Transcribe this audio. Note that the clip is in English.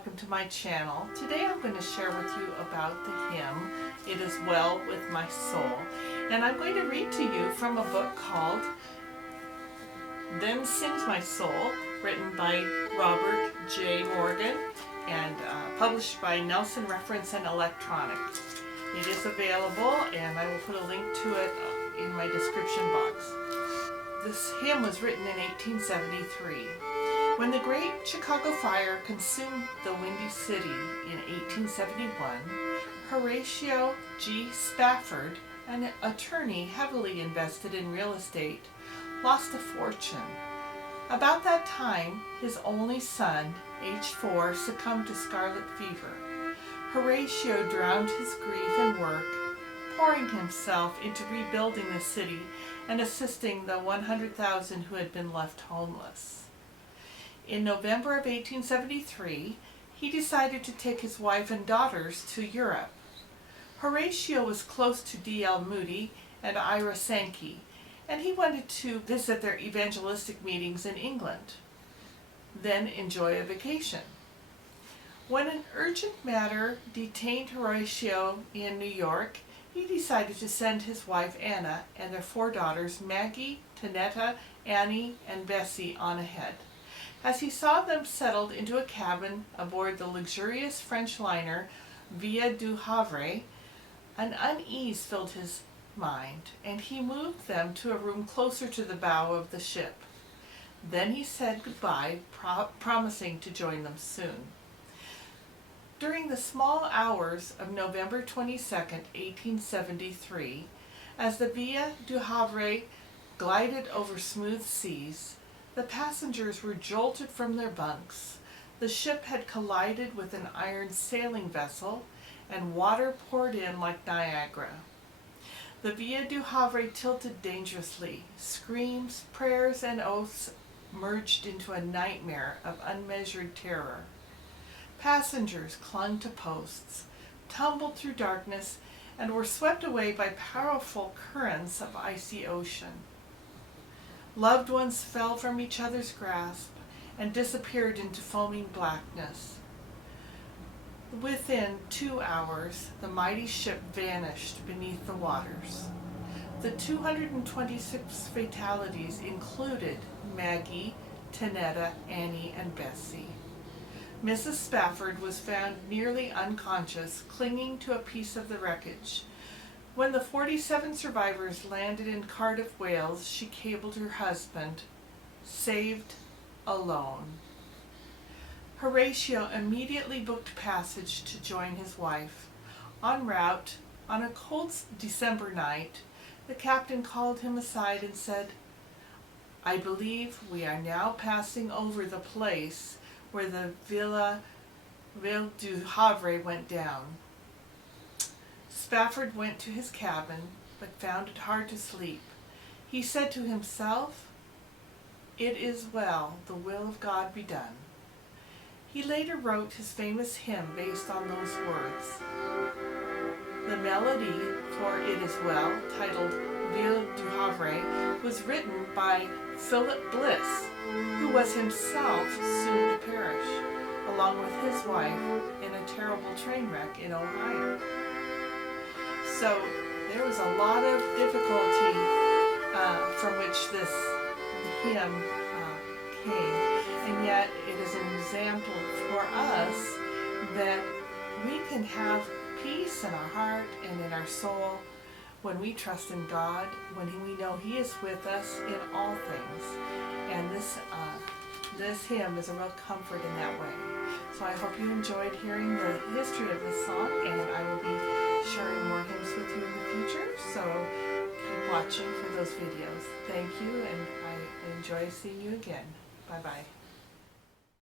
welcome to my channel. Today I'm going to share with you about the hymn, It Is Well With My Soul. And I'm going to read to you from a book called Then Sings My Soul, written by Robert J. Morgan and published by Nelson Reference and Electronic. It is available, and I will put a link to it in my description box. This hymn was written in 1873. When the Great Chicago Fire consumed the Windy City in 1871, Horatio G. Spafford, an attorney heavily invested in real estate, lost a fortune. About that time, his only son, aged 4, succumbed to scarlet fever. Horatio drowned his grief and work, pouring himself into rebuilding the city and assisting the 100,000 who had been left homeless. In November of 1873, he decided to take his wife and daughters to Europe. Horatio was close to D.L. Moody and Ira Sankey, and he wanted to visit their evangelistic meetings in England, then enjoy a vacation. When an urgent matter detained Horatio in New York, he decided to send his wife Anna and their 4 daughters, Maggie, Tanetta, Annie, and Bessie, on ahead. As he saw them settled into a cabin aboard the luxurious French liner Villa du Havre, an unease filled his mind, and he moved them to a room closer to the bow of the ship. Then he said goodbye, promising to join them soon. During the small hours of November 22, 1873, as the Villa du Havre glided over smooth seas, the passengers were jolted from their bunks. The ship had collided with an iron sailing vessel, and water poured in like Niagara. The Villa du Havre tilted dangerously. Screams, prayers, and oaths merged into a nightmare of unmeasured terror. Passengers clung to posts, tumbled through darkness, and were swept away by powerful currents of icy ocean. Loved ones fell from each other's grasp and disappeared into foaming blackness. Within 2 hours, the mighty ship vanished beneath the waters. The 226 fatalities included Maggie, Tanetta, Annie, and Bessie. Mrs. Spafford was found nearly unconscious, clinging to a piece of the wreckage. When the 47 survivors landed in Cardiff, Wales, she cabled her husband, "Saved alone." Horatio immediately booked passage to join his wife. En route, on a cold December night, the captain called him aside and said, "I believe we are now passing over the place where the Villa du Havre went down." Spafford went to his cabin, but found it hard to sleep. He said to himself, "It is well, the will of God be done." He later wrote his famous hymn based on those words. The melody for It Is Well, titled Villa du Havre, was written by Philip Bliss, who was himself soon to perish, along with his wife, in a terrible train wreck in Ohio. So there was a lot of difficulty from which this hymn came, and yet it is an example for us that we can have peace in our heart and in our soul when we trust in God, when we know He is with us in all things. And this hymn is a real comfort in that way. So I hope you enjoyed hearing the history of this song, and I will be sharing more hymns with you in the future, so keep watching for those videos. Thank you, and I enjoy seeing you again. Bye-bye.